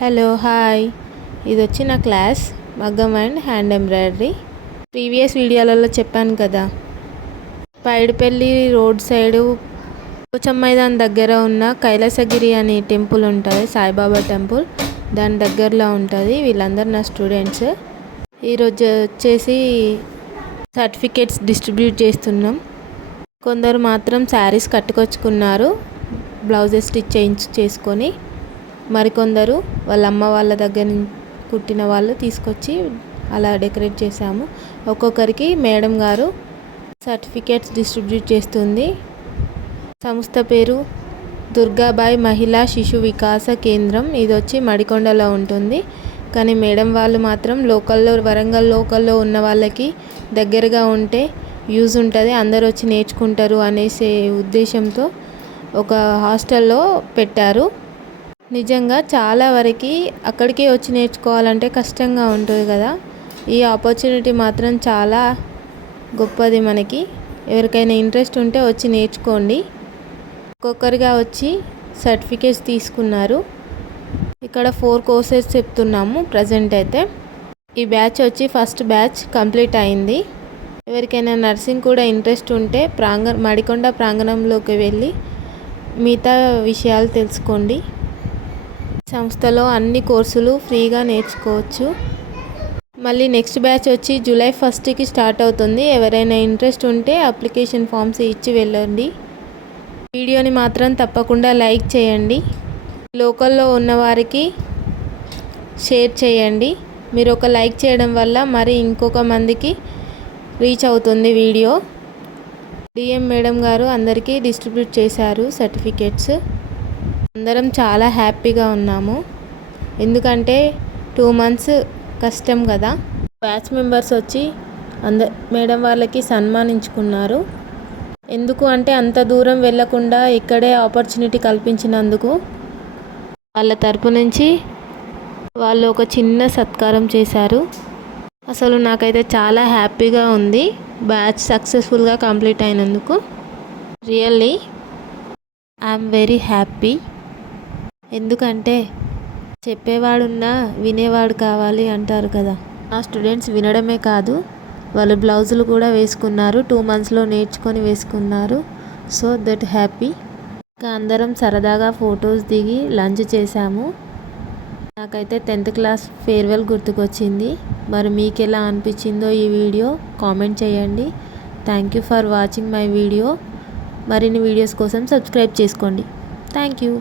Hello hi, ఇది వచ్చి నా క్లాస్ మగ్గం అండ్ హ్యాండ్ ఎంబ్రాయిడరీ. ప్రీవియస్ వీడియోలలో చెప్పాను కదా, పైడిపల్లి రోడ్ సైడు పోచమ్మ మైదాన్ దగ్గర ఉన్న కైలాసగిరి అనే టెంపుల్ ఉంటుంది, సాయిబాబా టెంపుల్. దాని దగ్గరలో ఉంటుంది. వీళ్ళందరూ నా స్టూడెంట్స్. ఈరోజు వచ్చేసి సర్టిఫికేట్స్ డిస్ట్రిబ్యూట్ చేస్తున్నాం. కొందరు మాత్రం శారీస్ కట్టుకొచ్చుకున్నారు, బ్లౌజెస్ స్టిచ్ చేసుకొని. మరికొందరు వాళ్ళ అమ్మ వాళ్ళ దగ్గర కుట్టిన వాళ్ళు తీసుకొచ్చి అలా డెకరేట్ చేశాము. ఒక్కొక్కరికి మేడం గారు సర్టిఫికేట్స్ డిస్ట్రిబ్యూట్ చేస్తుంది. సంస్థ పేరు దుర్గాబాయి మహిళా శిశు వికాస కేంద్రం. ఇది వచ్చి మడికొండలో ఉంటుంది. కానీ మేడం వాళ్ళు మాత్రం వరంగల్ లోకల్లో ఉన్న వాళ్ళకి దగ్గరగా ఉంటే యూజ్ ఉంటుంది, అందరూ వచ్చి నేర్చుకుంటారు అనేసే ఉద్దేశంతో ఒక హాస్టల్లో పెట్టారు. నిజంగా చాలా వరకు అక్కడికే వచ్చి నేర్చుకోవాలంటే కష్టంగా ఉంటుంది కదా. ఈ ఆపర్చునిటీ మాత్రం చాలా గొప్పది మనకి. ఎవరికైనా ఇంట్రెస్ట్ ఉంటే వచ్చి నేర్చుకోండి. ఒక్కొక్కరిగా వచ్చి సర్టిఫికేట్స్ తీసుకున్నారు. ఇక్కడ 4 కోర్సెస్ చెప్తున్నాము ప్రజెంట్ అయితే. ఈ బ్యాచ్ వచ్చి ఫస్ట్ బ్యాచ్ కంప్లీట్ అయింది. ఎవరికైనా నర్సింగ్ కూడా ఇంట్రెస్ట్ ఉంటే మడికొండ ప్రాంగణంలోకి వెళ్ళి మిగతా విషయాలు తెలుసుకోండి. సంస్థలో అన్ని కోర్సులు ఫ్రీగా నేర్చుకోవచ్చు. మళ్ళీ నెక్స్ట్ బ్యాచ్ వచ్చి జూలై 1కి స్టార్ట్ అవుతుంది. ఎవరైనా ఇంట్రెస్ట్ ఉంటే అప్లికేషన్ ఫామ్స్ ఇచ్చి వెళ్ళండి. వీడియోని మాత్రం తప్పకుండా లైక్ చేయండి. లోకల్లో ఉన్నవారికి షేర్ చేయండి. మీరు ఒక లైక్ చేయడం వల్ల మరి ఇంకొక మందికి రీచ్ అవుతుంది వీడియో. డిఎం మేడం గారు అందరికీ డిస్ట్రిబ్యూట్ చేశారు సర్టిఫికేట్స్. అందరం చాలా హ్యాపీగా ఉన్నాము, ఎందుకంటే 2 months కష్టం కదా. బ్యాచ్ మెంబర్స్ వచ్చి మేడం వాళ్ళకి సన్మానించుకున్నారు. ఎందుకు అంటే అంత దూరం వెళ్ళకుండా ఇక్కడే ఆపర్చునిటీ కల్పించినందుకు వాళ్ళ తరపు నుంచి వాళ్ళు ఒక చిన్న సత్కారం చేశారు. అసలు నాకైతే చాలా హ్యాపీగా ఉంది బ్యాచ్ సక్సెస్ఫుల్గా కంప్లీట్ అయినందుకు. Really I'm very happy. ఎందుకంటే చెప్పేవాడున్నా వినేవాడు కావాలి అంటారు కదా. నా స్టూడెంట్స్ వినడమే కాదు, వాళ్ళు బ్లౌజులు కూడా వేసుకున్నారు. 2 monthsలో నేర్చుకొని వేసుకున్నారు. So that happy. ఇంకా అందరం సరదాగా ఫొటోస్ దిగి లంచ్ చేశాము. నాకైతే 10th క్లాస్ ఫేర్వెల్ గుర్తుకొచ్చింది. మరి మీకు ఎలా అనిపించిందో ఈ వీడియో కామెంట్ చేయండి. Thank you for watching my video. మరిన్ని వీడియోస్ కోసం సబ్స్క్రైబ్ చేసుకోండి. Thank you.